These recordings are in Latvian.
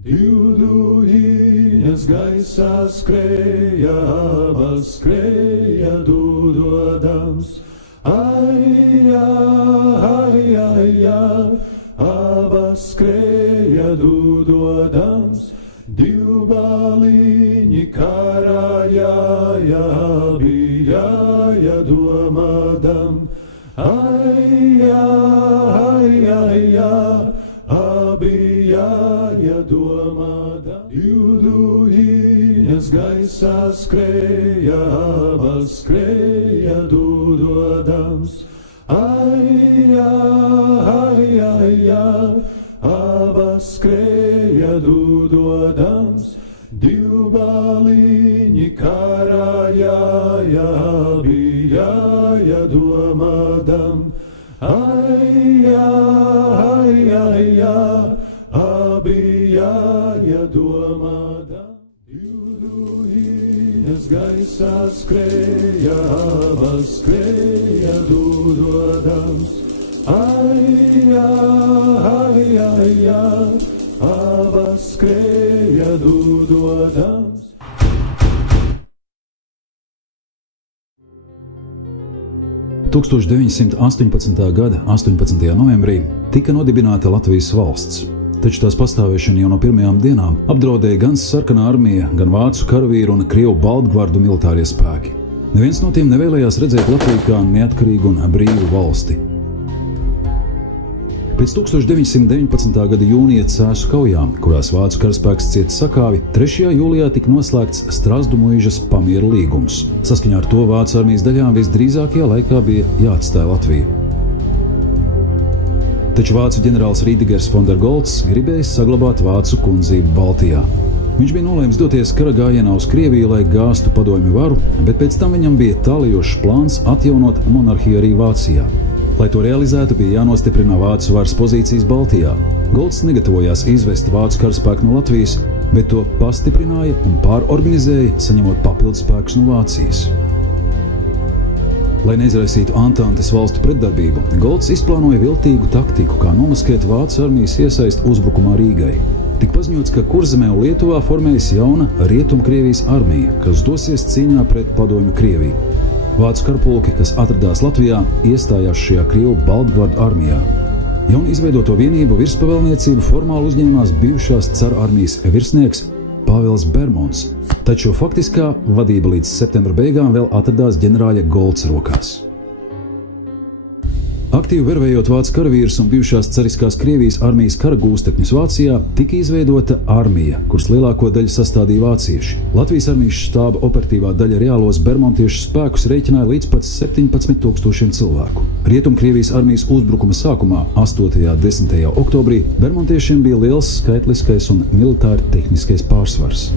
Divduhiņas gaisā skrēja, abas skrēja dūdodams. Aijā, aijā, aijā, abas skrēja dūdodams. Divbaliņi karājāja, bijāja domādam. Aijā, aijā, aijā, abijāja domādam. Divduhiņas gaisā skrēja, abas skrēja dūdodams. Aijā, aijā, aijā, abas skrēja dūdodams. Divbaliņi karājāja, bijāja domādam. Aijā, aijā, aijā, abijāja domādam. Divduhiņas gaisā skrēja, abas skrēja dūdodams. Aijā, aijā, aijā, abas skrēja dūdodams. – 1918. gada 18. novembrī tika nodibināta Latvijas valsts, taču tās pastāvēšana jau no pirmajām dienām apdraudēja gan sarkanā armija, gan vācu karavīru un krievu Baltgvardu militārie spēki. Neviens no tiem nevēlējās redzēt Latviju kā neatkarīgu un brīvu valsti. Pēc 1919. gada jūnija cēsu kaujām, kurās vācu karaspēks cieta sakāvi, 3. jūlijā tika noslēgts Strazdu muižas pamiera līgums. Saskaņā ar to vācu armijas daļām visdrīzākajā laikā bija jāatstāj Latvija. Taču vācu ģenerālis Rīdigers von der Goltz gribēja saglabāt vācu kundzību Baltijā. Viņš bija nolēmis doties kara gājienā uz Krieviju, lai gāstu padomju varu, bet pēc tam viņam bija tālajošs plāns atjaunot monarhiju arī Vācijā. Lai to realizētu, bija jānostiprina vācu varas pozīcijas Baltijā. Goltz negatavojās izvest vācu karaspēku no Latvijas, bet to pastiprināja un pārorganizēja, saņemot papildus spēkus no Vācijas. Lai neizraisītu Antantes valstu pretdarbību, Goltz izplānoja viltīgu taktiku, kā nomaskēt vācu armijas iesaist uzbrukumā Rīgai. Tik paziņots, ka Kurzemē un Lietuvā formējas jauna Rietumkrievijas armija, kas dosies cīņā pret padomju Krieviju. Vācu karapulki, kas atradās Latvijā, iestājās šajā krievu Baltgvardu armijā. Jauni izveidoto vienību virspavēlniecību formāli uzņēmās bijušās caru armijas virsnieks Pāvils Bermons, taču faktiskā vadība līdz septembra beigām vēl atradās ģenerāļa Goltza rokās. Aktīvi vervējot vācu karavīrus un bijušās cariskās Krievijas armijas kara gūstekņus Vācijā, tika izveidota armija, kuras lielāko daļu sastādīja vācieši. Latvijas armijas štāba operatīvā daļa reālos bermontiešu spēkus rēķināja līdz pat 17,000 cilvēku. Rietumkrievijas armijas uzbrukuma sākumā, 8. un 10. oktobrī, bermontiešiem bija liels skaitliskais un militāri tehniskais pārsvars.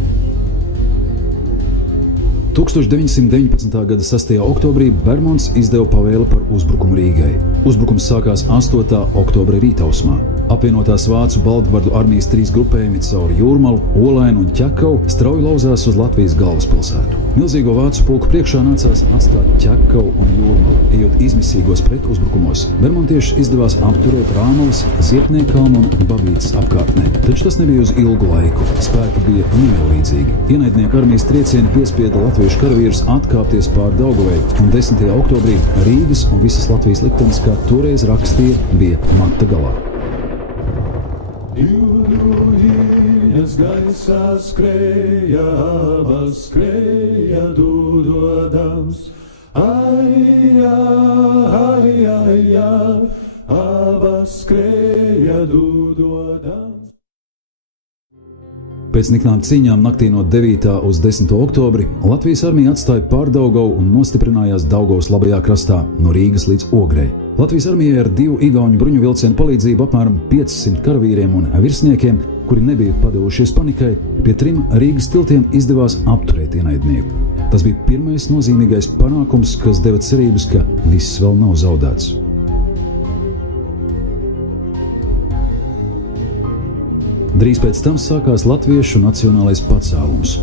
1919. gada 6. oktobrī Bermons izdeva pavēli par uzbrukumu Rīgai. Uzbrukums sākās 8. oktobra rītausmā. Apvienotās vācu Baltgvardu armijas 3 grupējumi cauri Jūrmalu, Olainu un Ķekavu strauji lauzās uz Latvijas galvaspilsētu. Milzīgo vācu pulku priekšā nācās atstāt Ķekavu un Jūrmalu. Ejot izmisīgos pretuzbrukumos, bermontiešus izdevās apturēt Rāmavas, Ziepniekalnu un Babītas apkārtnē. Taču tas nebija uz ilgu laiku. Spēki bija nemielīdzīgi. Ienaidnieku armijas triecieni piespieda latviešu karavīrus atkāpties pār Daugavai, un 10. oktobrī Rīgas un visas Latvijas liktenis, kā toreiz rakstīja, bija manta galā. Divduhiņas gaisā skrēja, abas skrēja dūdodams. Aijā, aijā, aijā, abas skrēja dūdodams. Pēc niknām cīņām naktī no 9. uz 10. oktobri Latvijas armija atstāja Pārdaugavu un nostiprinājās Daugavas labajā krastā no Rīgas līdz Ogrei. Latvijas armijai ar 2 igauņu bruņuvilcienu palīdzību apmēram 500 karavīriem un virsniekiem, kuri nebija padevušies panikai, pie 3 Rīgas tiltiem izdevās apturēt ienaidnieku. Tas bija pirmais nozīmīgais panākums, kas deva cerības, ka viss vēl nav zaudēts. Drīz pēc tam sākās latviešu nacionālais pacēlums.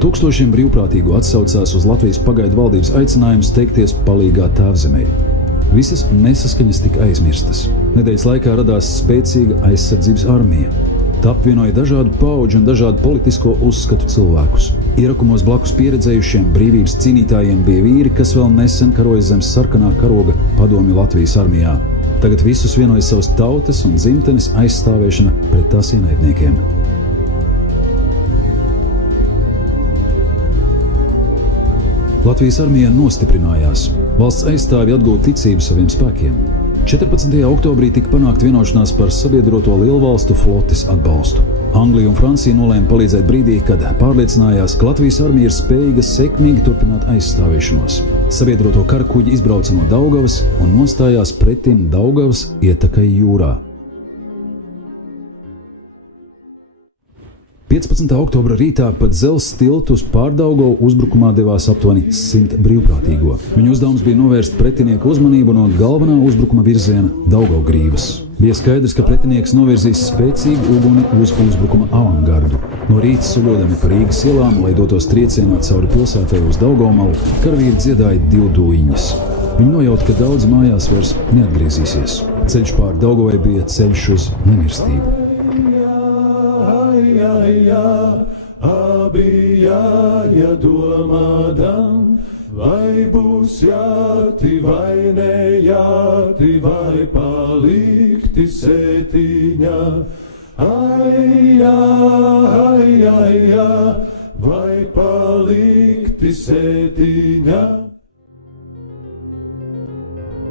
Tūkstošiem brīvprātīgu atsaucās uz Latvijas pagaidu valdības aicinājumu steigties palīgā tēvzemē. Visas nesaskaņas tika aizmirstas. Nedēļas laikā radās spēcīga aizsardzības armija. Tā apvienoja dažādu paudžu un dažādu politisko uzskatu cilvēkus. Ierakumos blakus pieredzējušiem brīvības cīnītājiem bija vīri, kas vēl nesen karoja zem sarkanā karoga padomju Latvijas armijā. Tagad visus vienoja savas tautas un dzimtenes aizstāvēšana pret tās ienaidniekiem. Latvijas armija nostiprinājās. Valsts aizstāvji atgūta ticību saviem spēkiem. 14. oktobrī tika panākt vienošanās par sabiedroto lielvalstu flotes atbalstu. Anglija un Francija nolēma palīdzēt brīdī, kad pārliecinājās, ka Latvijas armija ir spējīga sekmīgi turpināt aizstāvēšanos. Sabiedroto karakuģi izbrauca no Daugavas un nostājās pretim Daugavas ietakai jūrā. 15. oktobra rītā pa dzelzs tiltu uz Pārdaugavu uzbrukumā devās aptuveni 100 brīvprātīgo. Viņu uzdevums bija novērst pretinieku uzmanību no galvenā uzbrukuma virziena Daugavgrīvas. Bija skaidrs, ka pretinieks novirzīs spēcīgu uguni uz uzbrukuma avangardu. No rīta suļodami pa Rīgas ielām, lai dotos triecienā cauri pilsētai uz Daugavmalu, karavīri dziedāja 2 dūjiņas. Viņi nojaut, ka daudz mājās vairs neatgriezīsies. Ceļš pār Daugavai bija ceļš uz nemirstību. Abi jādomādam, vai būs jāti vai nejāti, vai palikti sētiņā. Vai palikti sētiņā.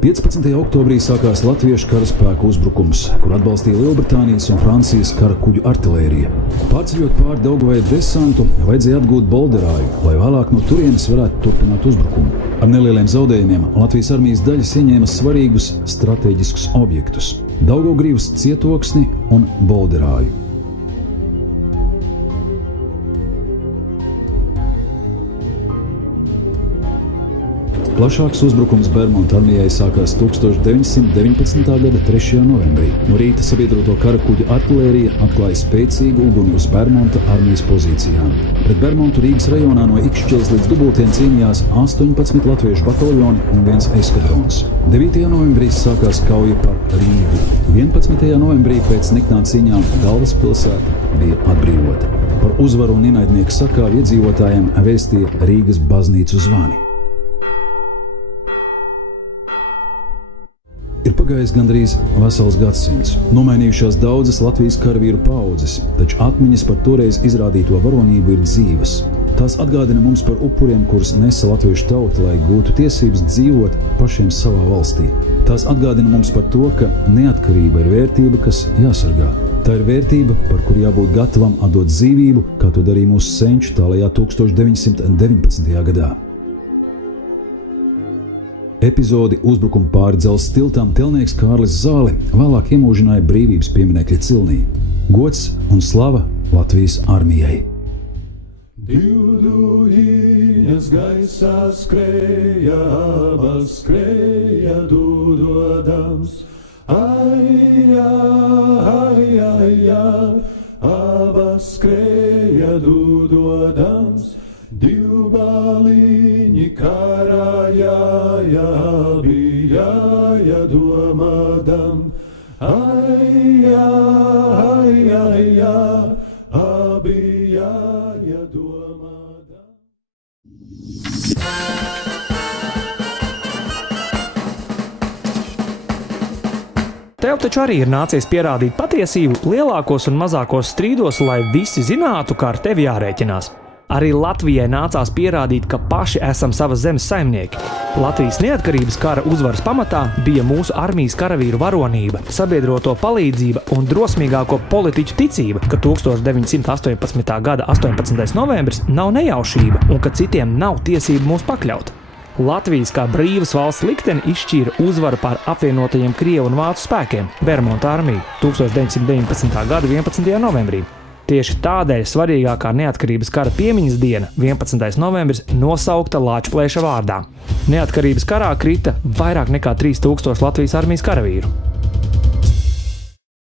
15. oktobrī sākās latviešu karaspēku uzbrukums, kur atbalstīja Lielbritānijas un Francijas karakuģu artilērija. Pārceļot pāri Daugavai desantu, vajadzēja atgūt Bolderāju, lai vēlāk no turienes varētu turpināt uzbrukumu. Ar nelieliem zaudējumiem Latvijas armijas daļas ieņēma svarīgus stratēģiskus objektus – Daugavgrīvas cietoksni un Bolderāju. Plašāks uzbrukums Bermonta armijai sākās 1919. gada 3. novembrī. No rīta sabiedroto karakuģu artilērija atklāja spēcīgu uguni uz Bermonta armijas pozīcijām. Pret Bermontu Rīgas rajonā no Ikšķiles līdz Dubultiem cīnījās 18 latviešu bataljoni un 1 eskadrons. 9. novembrī sākās kauja par Rīgu. 11. novembrī pēc niknām cīņām galvaspilsēta bija atbrīvota. Par uzvaru un ienaidnieku sakāvi iedzīvotājiem vēstīja Rīgas baznīcu zvani. Ir pagājis gandrīz vesels gadsimts. Nomainījušās daudzas Latvijas karavīru paaudzes, taču atmiņas par toreiz izrādīto varonību ir dzīvas. Tās atgādina mums par upuriem, kurus nesa latviešu tauta, lai gūtu tiesības dzīvot pašiem savā valstī. Tās atgādina mums par to, ka neatkarība ir vērtība, kas jāsargā. Tā ir vērtība, par kuru jābūt gatavam atdot dzīvību, kā to darīja mūsu senči tālajā 1919. gadā. Epizodi uzbrukumu pāri dzelzs tiltam telnieks Kārlis Zāli vēlāk iemūžināja brīvības pieminekļa cilnī. Gods un slava Latvijas armijai! Divdūjiņas gaisā skrēja, abas skrēja dūdodams. Abas skrēja dūdodams. Divbaliņi karājāja, bija domādam. Bija domādam. Tev taču arī ir nācies pierādīt patiesību lielākos un mazākos strīdos, lai visi zinātu, kā ar tevi jārēķinās. Arī Latvijai nācās pierādīt, ka paši esam savas zemes saimnieki. Latvijas neatkarības kara uzvaras pamatā bija mūsu armijas karavīru varonība, sabiedroto palīdzība un drosmīgāko politiķu ticība, ka 1918. gada 18. novembris nav nejaušība un ka citiem nav tiesību mūs pakļaut. Latvijas kā brīvas valsts likteni izšķīra uzvaru pār apvienotajiem Krievu un Vācu spēkiem Bermonta armiju 1919. gada 11. novembrī. Tieši tādēļ svarīgākā neatkarības kara piemiņas diena, 11. novembris, nosaukta Lāčplēša vārdā. Neatkarības karā krita vairāk nekā 3000 Latvijas armijas karavīru.